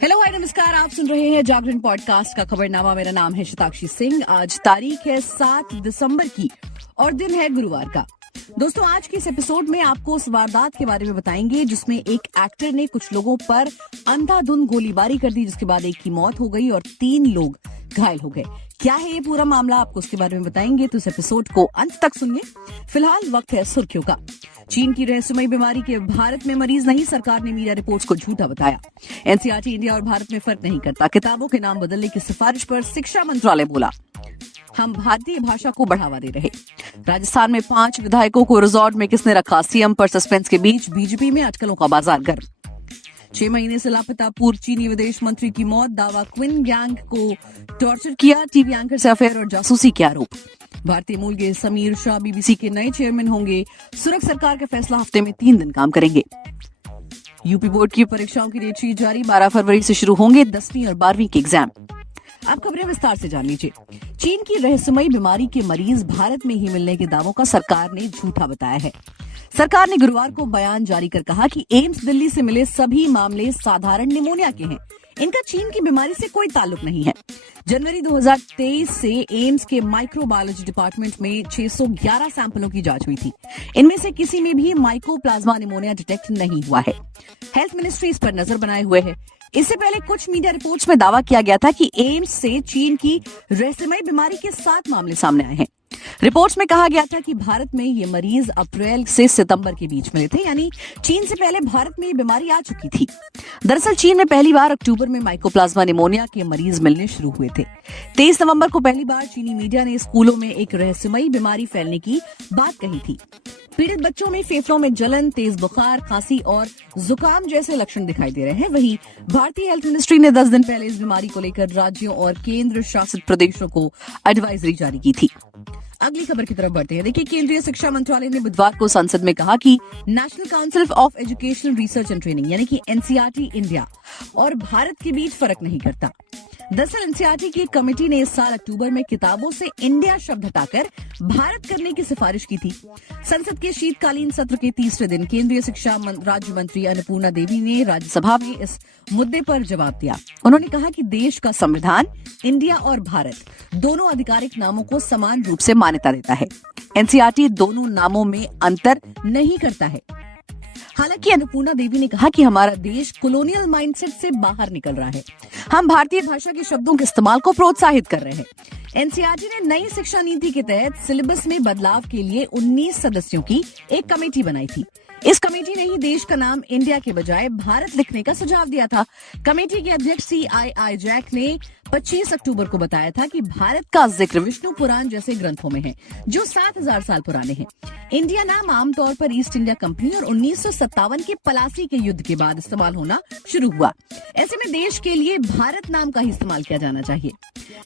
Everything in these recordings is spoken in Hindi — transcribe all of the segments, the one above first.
हेलो हाय नमस्कार, आप सुन रहे हैं जागरण पॉडकास्ट का खबरनामा। मेरा नाम है शताक्षी सिंह। आज तारीख है 7 दिसंबर की और दिन है गुरुवार का। दोस्तों, आज के इस एपिसोड में आपको उस वारदात के बारे में बताएंगे जिसमें एक एक्टर ने कुछ लोगों पर अंधाधुंध गोलीबारी कर दी, जिसके बाद एक की मौत हो गई और 3 लोग घायल हो गए। क्या है ये पूरा मामला, आपको उसके बारे में बताएंगे, तो इस एपिसोड को अंत तक सुनिए। फिलहाल वक्त है सुर्खियों का। चीन की रहस्यमयी बीमारी के भारत में मरीज नहीं, सरकार ने मीडिया रिपोर्ट्स को झूठा बताया। एनसीईआरटी इंडिया और भारत में फर्क नहीं करता, किताबों के नाम बदलने की सिफारिश पर शिक्षा मंत्रालय बोला, हम भारतीय भाषा को बढ़ावा दे रहे। राजस्थान में 5 विधायकों को रिजॉर्ट में किसने रखा, सीएम पर सस्पेंस के बीच बीजेपी में अटकलों का बाजार गर्म। 6 महीने से लापता पूर्व चीनी विदेश मंत्री की मौत, दावा क्विन गैंग को टॉर्चर किया, टीवी एंकर से अफेयर और जासूसी के आरोप। भारतीय मूल के समीर शाह बीबीसी के नए चेयरमैन होंगे, सुरख सरकार का फैसला हफ्ते में 3 दिन काम करेंगे। यूपी बोर्ड की परीक्षाओं की डेट शीट जारी, 12 फरवरी से शुरू होंगे 10वीं और 12वीं के एग्जाम। अब खबरें विस्तार से जान लीजिए। चीन की रहस्यमयी बीमारी के मरीज भारत में ही मिलने के दावों का सरकार ने झूठा बताया है। सरकार ने गुरुवार को बयान जारी कर कहा कि एम्स दिल्ली से मिले सभी मामले साधारण निमोनिया के हैं, इनका चीन की बीमारी से कोई ताल्लुक नहीं है। जनवरी 2023 से एम्स के माइक्रोबायोलॉजी डिपार्टमेंट में 611 सैंपलों की जांच हुई थी। इनमें से किसी में भी माइकोप्लाज्मा निमोनिया डिटेक्ट नहीं हुआ है। हेल्थ मिनिस्ट्री इस पर नजर बनाए हुए है। इससे पहले कुछ मीडिया रिपोर्ट्स में दावा किया गया था कि एम्स से चीन की रहस्यमयी बीमारी के 7 मामले सामने आए हैं। रिपोर्ट्स में कहा गया था कि भारत में ये मरीज अप्रैल से सितंबर के बीच मिले थे, यानी चीन से पहले भारत में ये बीमारी आ चुकी थी। दरअसल चीन में पहली बार अक्टूबर में माइकोप्लाज्मा निमोनिया के मरीज मिलने शुरू हुए थे। 23 नवंबर को पहली बार चीनी मीडिया ने स्कूलों में एक रहस्यमयी बीमारी फैलने की बात कही थी। पीड़ित बच्चों में फेफड़ों में जलन, तेज बुखार, खांसी और जुकाम जैसे लक्षण दिखाई दे रहे हैं। वहीं भारतीय हेल्थ मिनिस्ट्री ने 10 दिन पहले इस बीमारी को लेकर राज्यों और केंद्र शासित प्रदेशों को एडवाइजरी जारी की थी। अगली खबर की तरफ बढ़ते हैं। देखिए, केंद्रीय शिक्षा मंत्रालय ने बुधवार को संसद में कहा कि national council of educational research and training यानी कि एनसीईआरटी इंडिया और भारत के बीच फर्क नहीं करता। दरअसल एनसीईआरटी की एक कमेटी ने इस साल अक्टूबर में किताबों से इंडिया शब्द हटाकर भारत करने की सिफारिश की थी। संसद के शीतकालीन सत्र के तीसरे दिन केंद्रीय शिक्षा राज्य मंत्री अन्नपूर्णा देवी ने राज्यसभा में इस मुद्दे पर जवाब दिया। उन्होंने कहा कि देश का संविधान इंडिया और भारत दोनों आधिकारिक नामों को समान रूप से मान्यता देता है। एनसीईआरटी दोनों नामों में अंतर नहीं करता है। हालांकि अन्नपूर्णा देवी ने कहा कि हमारा देश कॉलोनियल माइंडसेट से बाहर निकल रहा है। हम भारतीय भाषा के शब्दों के इस्तेमाल को प्रोत्साहित कर रहे हैं। एनसीईआरटी ने नई शिक्षा नीति के तहत सिलेबस में बदलाव के लिए 19 सदस्यों की एक कमेटी बनाई थी। इस कमेटी ने ही देश का नाम इंडिया के बजाय भारत लिखने का सुझाव दिया था। कमेटी के अध्यक्ष CII जैक ने 25 अक्टूबर को बताया था कि भारत का जिक्र विष्णु पुराण जैसे ग्रंथों में है, जो 7000 साल पुराने हैं। इंडिया नाम आमतौर पर ईस्ट इंडिया कंपनी और 1957 के पलासी के युद्ध के बाद इस्तेमाल होना शुरू हुआ। ऐसे में देश के लिए भारत नाम का ही इस्तेमाल किया जाना चाहिए।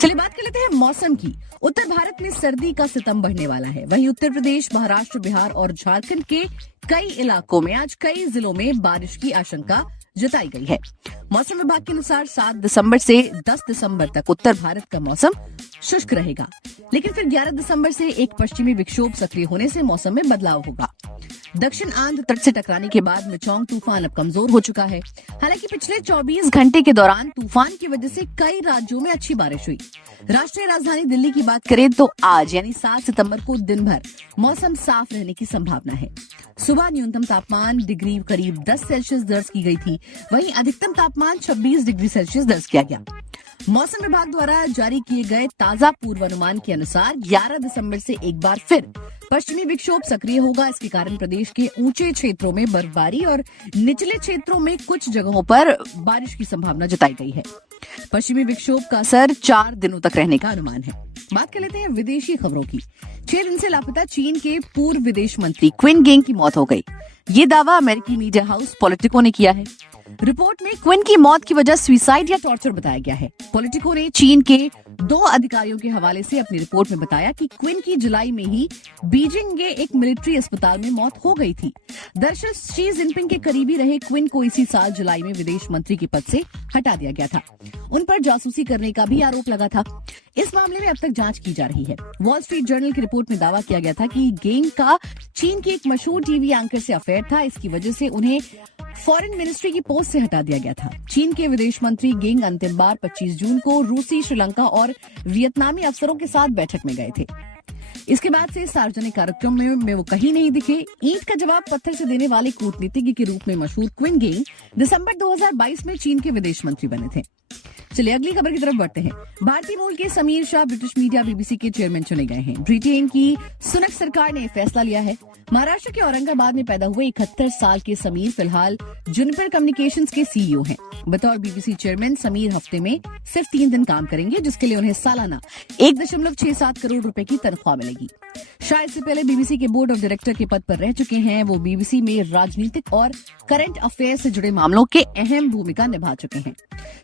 चलिए बात कर लेते हैं मौसम की। उत्तर भारत में सर्दी का सितम बढ़ने वाला है। वहीं उत्तर प्रदेश, महाराष्ट्र, बिहार और झारखंड के कई इलाकों में आज कई जिलों में बारिश की आशंका जताई गई है। मौसम विभाग के अनुसार 7 दिसंबर से 10 दिसंबर तक उत्तर भारत का मौसम शुष्क रहेगा, लेकिन फिर 11 दिसंबर से एक पश्चिमी विक्षोभ सक्रिय होने से मौसम में बदलाव होगा। दक्षिण आंध्र तट से टकराने के बाद मिचोंग तूफान अब कमजोर हो चुका है। हालांकि पिछले 24 घंटे के दौरान तूफान की वजह से कई राज्यों में अच्छी बारिश हुई। राष्ट्रीय राजधानी दिल्ली की बात करें तो आज यानी 7 सितंबर को दिन भर मौसम साफ रहने की संभावना है। सुबह न्यूनतम तापमान डिग्री करीब 10 सेल्सियस दर्ज की गई थी, वहीं अधिकतम तापमान 26 डिग्री सेल्सियस दर्ज किया गया। मौसम विभाग द्वारा जारी किए गए ताजा पूर्वानुमान के अनुसार 11 दिसंबर से एक बार फिर पश्चिमी विक्षोभ सक्रिय होगा। इसके कारण प्रदेश के ऊंचे क्षेत्रों में बर्फबारी और निचले क्षेत्रों में कुछ जगहों पर बारिश की संभावना जताई गई है। पश्चिमी विक्षोभ का असर 4 दिनों तक रहने का अनुमान है। बात कर लेते हैं विदेशी खबरों की। 6 दिन से लापता चीन के पूर्व विदेश मंत्री क्विन गैंग की मौत हो गई। ये दावा अमेरिकी मीडिया हाउस पॉलिटिको ने किया है। रिपोर्ट में क्विन की मौत की वजह सुसाइड या टॉर्चर बताया गया है। पॉलिटिको ने चीन के 2 अधिकारियों के हवाले से अपनी रिपोर्ट में बताया कि क्विन की जुलाई में ही बीजिंग के एक मिलिट्री अस्पताल में मौत हो गई थी। दरअसल शी जिनपिंग के करीबी रहे क्विन को इसी साल जुलाई में विदेश मंत्री के पद से हटा दिया गया था। उन पर जासूसी करने का भी आरोप लगा था। इस मामले में अब तक जांच की जा रही है। वॉल स्ट्रीट जर्नल की रिपोर्ट में दावा किया गया था कि गैंग का चीन के एक मशहूर टीवी एंकर से अफेयर था। इसकी वजह से उन्हें फॉरेन मिनिस्ट्री की पोस्ट से हटा दिया गया था। चीन के विदेश मंत्री गेंग अंतिम बार 25 जून को रूसी, श्रीलंका और वियतनामी अफसरों के साथ बैठक में गए थे। इसके बाद से सार्वजनिक कार्यक्रमों में वो कहीं नहीं दिखे। ईंट का जवाब पत्थर से देने वाले कूटनीतिज्ञ के रूप में मशहूर क्विन गेंग दिसंबर 2022 में चीन के विदेश मंत्री बने थे। चलिए अगली खबर की तरफ बढ़ते हैं। भारतीय मूल के Sameer Shah British media BBC के चेयरमैन चुने गए हैं। ब्रिटेन की सुनक सरकार ने फैसला लिया है। महाराष्ट्र के औरंगाबाद में पैदा हुए 71 साल के समीर फिलहाल जुनिपर कम्युनिकेशंस के सीईओ हैं। बतौर बीबीसी चेयरमैन समीर हफ्ते में सिर्फ 3 दिन काम करेंगे, जिसके लिए उन्हें सालाना 1.67 करोड़ रुपए की तनख्वाह मिलेगी। शाह इससे पहले बीबीसी के बोर्ड ऑफ डायरेक्टर के पद पर रह चुके हैं। वो बीबीसी में राजनीतिक और करंट अफेयर से जुड़े मामलों के अहम भूमिका निभा चुके हैं।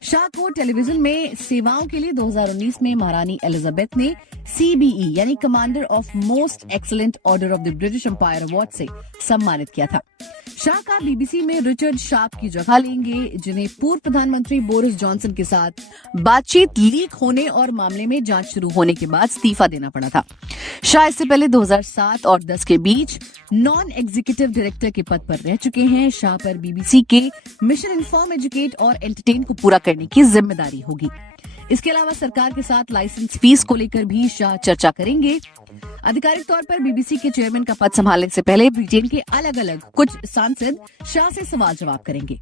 शाह को टेलीविजन में सेवाओं के लिए 2019 में महारानी एलिजाबेथ ने CBE यानी commander of most excellent order of the British Empire award से सम्मानित किया था। शाह का बीबीसी में रिचर्ड शार्प की जगह लेंगे, जिन्हें पूर्व प्रधानमंत्री बोरिस जॉनसन के साथ बातचीत लीक होने और मामले में जांच शुरू होने के बाद इस्तीफा देना पड़ा था। शाह इससे पहले 2007 और 10 के बीच नॉन एग्जीक्यूटिव डायरेक्टर के पद पर रह चुके हैं। शाह पर बीबीसी के मिशन इन्फॉर्म, एजुकेट और एंटरटेन को पूरा करने की जिम्मेदारी होगी। इसके अलावा सरकार के साथ लाइसेंस फीस को लेकर भी शाह चर्चा करेंगे। आधिकारिक तौर पर बीबीसी के चेयरमैन का पद संभालने से पहले ब्रिटेन के अलग अलग कुछ सांसद शाह से सवाल जवाब करेंगे।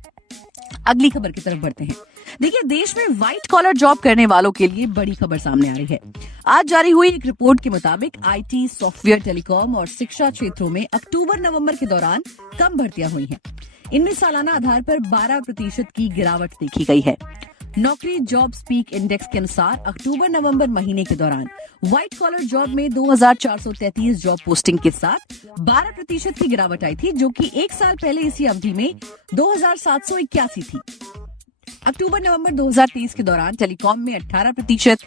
अगली खबर की तरफ बढ़ते हैं। देखिए, देश में व्हाइट कॉलर जॉब करने वालों के लिए बड़ी खबर सामने आ रही है। आज जारी हुई एक रिपोर्ट के मुताबिक IT, सॉफ्टवेयर, टेलीकॉम और शिक्षा क्षेत्रों में अक्टूबर-नवंबर के दौरान कम भर्तियां हुई हैं। इनमें सालाना आधार पर 12% की गिरावट देखी गई है। नौकरी जॉब स्पीक इंडेक्स के अनुसार अक्टूबर-नवंबर महीने के दौरान व्हाइट कॉलर जॉब में 2433 जॉब पोस्टिंग के साथ 12% की गिरावट आई थी, जो कि एक साल पहले इसी अवधि में 2781 थी। अक्टूबर-नवंबर 2023 के दौरान टेलीकॉम में 18%,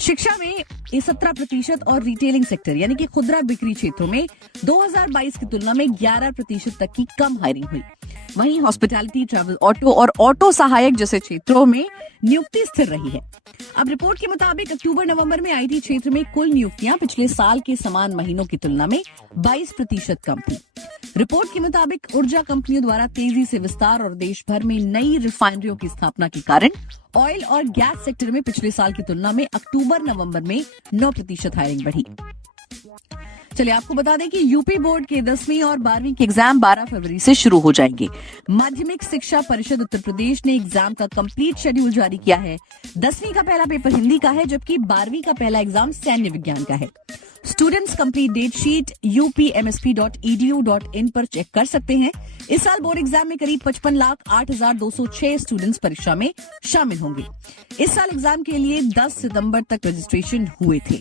शिक्षा में 17% और रिटेलिंग सेक्टर यानी कि खुदरा बिक्री क्षेत्रों में 2022 की तुलना में 11% तक की कम हायरिंग हुई। वहीं हॉस्पिटैलिटी, ट्रैवल, ऑटो और ऑटो सहायक जैसे क्षेत्रों में नियुक्ति स्थिर रही है। अब रिपोर्ट के मुताबिक अक्टूबर-नवंबर में IT क्षेत्र में कुल नियुक्तियां पिछले साल के समान महीनों की तुलना में 22% कम थी। रिपोर्ट के मुताबिक ऊर्जा कंपनियों द्वारा तेजी से विस्तार और देश भर में नई रिफाइनरियों की स्थापना के कारण ऑयल और गैस सेक्टर में पिछले साल की तुलना में अक्टूबर-नवंबर में 9% हायरिंग बढ़ी। चलिए आपको बता दें कि यूपी बोर्ड के 10वीं और 12वीं के एग्जाम 12 फरवरी से शुरू हो जाएंगे। माध्यमिक शिक्षा परिषद उत्तर प्रदेश ने एग्जाम का कंप्लीट शेड्यूल जारी किया है। 10वीं का पहला पेपर हिंदी का है, जबकि 12वीं का पहला एग्जाम सैन्य विज्ञान का है। Students complete date sheet upmsp.edu.in पर चेक कर सकते हैं। इस साल बोर्ड एग्जाम में करीब 55,08,206 स्टूडेंट्स परीक्षा में शामिल होंगे। इस साल एग्जाम के लिए 10 सितंबर तक रजिस्ट्रेशन हुए थे।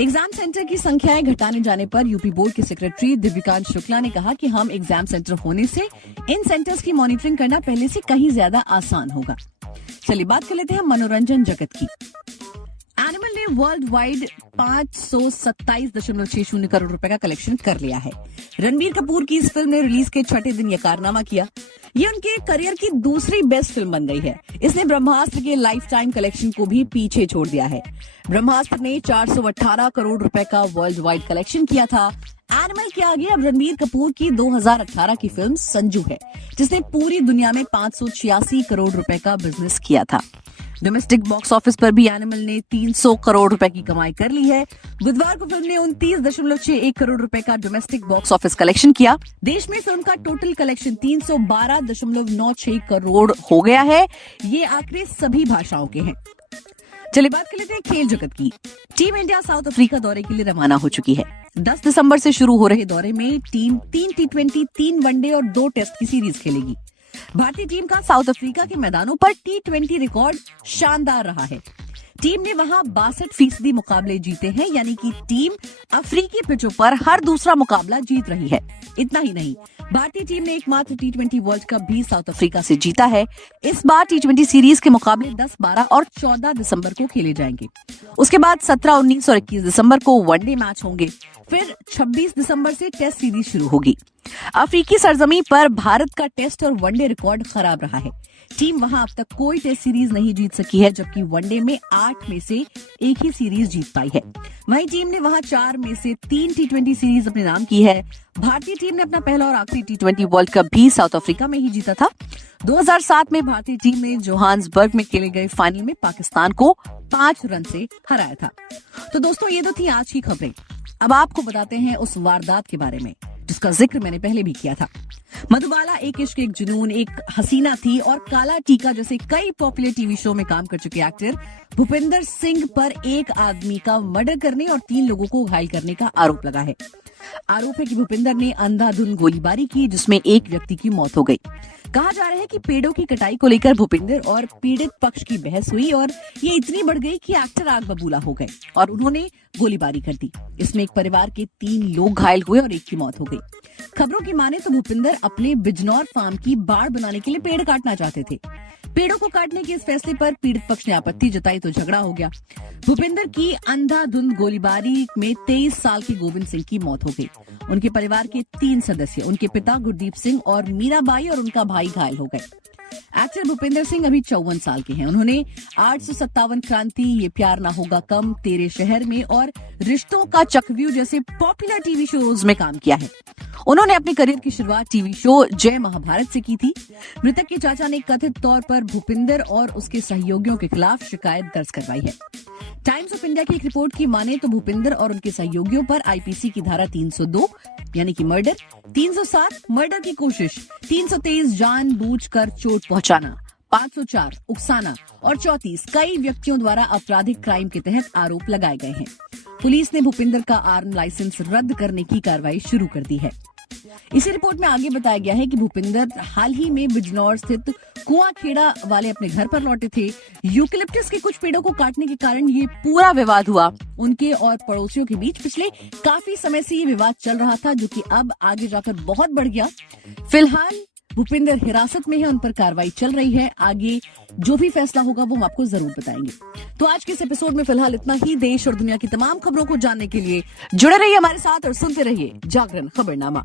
एग्जाम सेंटर की संख्याएं घटाने जाने पर यूपी बोर्ड के सेक्रेटरी दिव्यकांत शुक्ला ने कहा कि हम एग्जाम सेंटर होने से इन सेंटर्स की मॉनिटरिंग करना पहले से कहीं ज्यादा आसान होगा। चलिए बात कर लेते हैं मनोरंजन जगत की। एनिमल ने वर्ल्ड वाइड 527.60 करोड़ रुपए का कलेक्शन कर लिया है। रणबीर कपूर की इस फिल्म ने रिलीज के 6ठे दिन यह कारनामा किया। ये उनके करियर की दूसरी बेस्ट फिल्म बन गई है। इसने ब्रह्मास्त्र के लाइफ टाइम कलेक्शन को भी पीछे छोड़ दिया है। ब्रह्मास्त्र ने 418 करोड़ रुपए का वर्ल्ड वाइड कलेक्शन किया था। एनिमल के आगे अब रणबीर कपूर की 2018 की फिल्म संजू है, जिसने पूरी दुनिया में 586 करोड़ रुपए का बिजनेस किया था। डोमेस्टिक बॉक्स ऑफिस पर भी एनिमल ने 300 करोड़ रुपए की कमाई कर ली है। बुधवार को फिल्म ने 29.61 करोड़ रुपए का डोमेस्टिक बॉक्स ऑफिस कलेक्शन किया। देश में फिल्म का टोटल कलेक्शन 312.96 करोड़ हो गया है। ये आंकड़े सभी भाषाओं के हैं। चलिए बात कर लेते हैं खेल जगत की। टीम इंडिया साउथ अफ्रीका दौरे के लिए रवाना हो चुकी है। 10 दिसंबर से शुरू हो रहे दौरे में टीम 3 T20, 3 वनडे और 2 टेस्ट की सीरीज खेलेगी। भारतीय टीम का साउथ अफ्रीका के मैदानों पर T20 रिकॉर्ड शानदार रहा है। टीम ने वहां 62% मुकाबले जीते हैं, यानी कि टीम अफ्रीकी पिचों पर हर दूसरा मुकाबला जीत रही है। इतना ही नहीं, भारतीय टीम ने एकमात्र T20 वर्ल्ड कप भी साउथ अफ्रीका से जीता है। इस बार T20 सीरीज के मुकाबले 10, 12 और 14 दिसंबर को खेले जाएंगे। उसके बाद 17, 19 और 21 दिसंबर को वनडे मैच होंगे। फिर 26 दिसंबर से टेस्ट सीरीज शुरू होगी। अफ्रीकी सरजमी पर भारत का टेस्ट और वनडे रिकॉर्ड खराब रहा है। टीम वहां अब तक कोई टेस्ट सीरीज नहीं जीत सकी है, जबकि वनडे में 8 में से एक ही सीरीज जीत पाई है। वहीं टीम ने वहां 4 में से 3 टी20 सीरीज अपने नाम की है। भारतीय टीम ने अपना पहला और आखिरी टी20 वर्ल्ड कप भी साउथ अफ्रीका में ही जीता था। 2007 में भारतीय टीम ने जोहान्सबर्ग में खेले गए फाइनल में पाकिस्तान को 5 रन से हराया था। तो दोस्तों, ये तो थी आज की खबरें। अब आपको बताते हैं उस वारदात के बारे में जिसका जिक्र मैंने पहले भी किया था। मधुबाला एक इश्क एक जुनून, एक हसीना थी और काला टीका जैसे कई पॉपुलर टीवी शो में काम कर चुके एक्टर भूपिंदर सिंह पर एक आदमी का मर्डर करने और 3 लोगों को घायल करने का आरोप लगा है। आरोप है कि भूपिंदर ने अंधाधुंध गोलीबारी की, जिसमें एक व्यक्ति की मौत हो गई। कहा जा रहा है कि पेड़ों की कटाई को लेकर भूपिंदर और पीड़ित पक्ष की बहस हुई और ये इतनी बढ़ गई कि एक्टर आग बबूला हो गए और उन्होंने गोलीबारी कर दी। इसमें एक परिवार के 3 लोग घायल हुए और एक की मौत हो गई। खबरों की माने तो भूपिंदर अपने बिजनौर फार्म की बाड़ बनाने के लिए पेड़ काटना चाहते थे। पेड़ों को काटने के इस फैसले पर पीड़ित पक्ष ने आपत्ति जताई तो झगड़ा हो गया। भूपिंदर की अंधाधुंध गोलीबारी में 23 साल के गोविंद सिंह की मौत हो गई। उनके परिवार के 3 सदस्य, उनके पिता गुरदीप सिंह और मीराबाई और उनका भाई घायल हो गए। एक्टर भूपिंदर सिंह अभी 54 साल के हैं। उन्होंने 857 क्रांति, ये प्यार ना होगा कम, तेरे शहर में और रिश्तों का चक्रव्यूह जैसे पॉपुलर टीवी शोज में काम किया है। उन्होंने अपने करियर की शुरुआत टीवी शो जय महाभारत से की थी। मृतक के चाचा ने कथित तौर पर भूपिंदर और उसके सहयोगियों के खिलाफ शिकायत दर्ज करवाई है। टाइम्स ऑफ इंडिया की एक रिपोर्ट की माने तो भूपिंदर और उनके सहयोगियों पर आईपीसी की धारा 302 यानी कि मर्डर, 307 मर्डर की कोशिश, 323 जानबूझकर चोट पहुंचाना, 504 उकसाना और 34 कई व्यक्तियों द्वारा आपराधिक क्राइम के तहत आरोप लगाए गए हैं। पुलिस ने भूपिंदर का आर्म लाइसेंस रद्द करने की कार्रवाई शुरू कर दी है। इसी रिपोर्ट में आगे बताया गया है कि भूपिंदर हाल ही में बिजनौर स्थित कुआंखेड़ा वाले अपने घर पर लौटे थे। यूकेलिप्टस के कुछ पेड़ों को काटने के कारण ये पूरा विवाद हुआ। उनके और पड़ोसियों के बीच पिछले काफी समय से ये विवाद चल रहा था, जो कि अब आगे जाकर बहुत बढ़ गया। फिलहाल भूपिंदर हिरासत में है, उन पर कार्रवाई चल रही है। आगे जो भी फैसला होगा वो हम आपको जरूर बताएंगे। तो आज के इस एपिसोड में फिलहाल इतना ही। देश और दुनिया की तमाम खबरों को जानने के लिए जुड़े रहिए हमारे साथ और सुनते रहिए जागरण खबरनामा।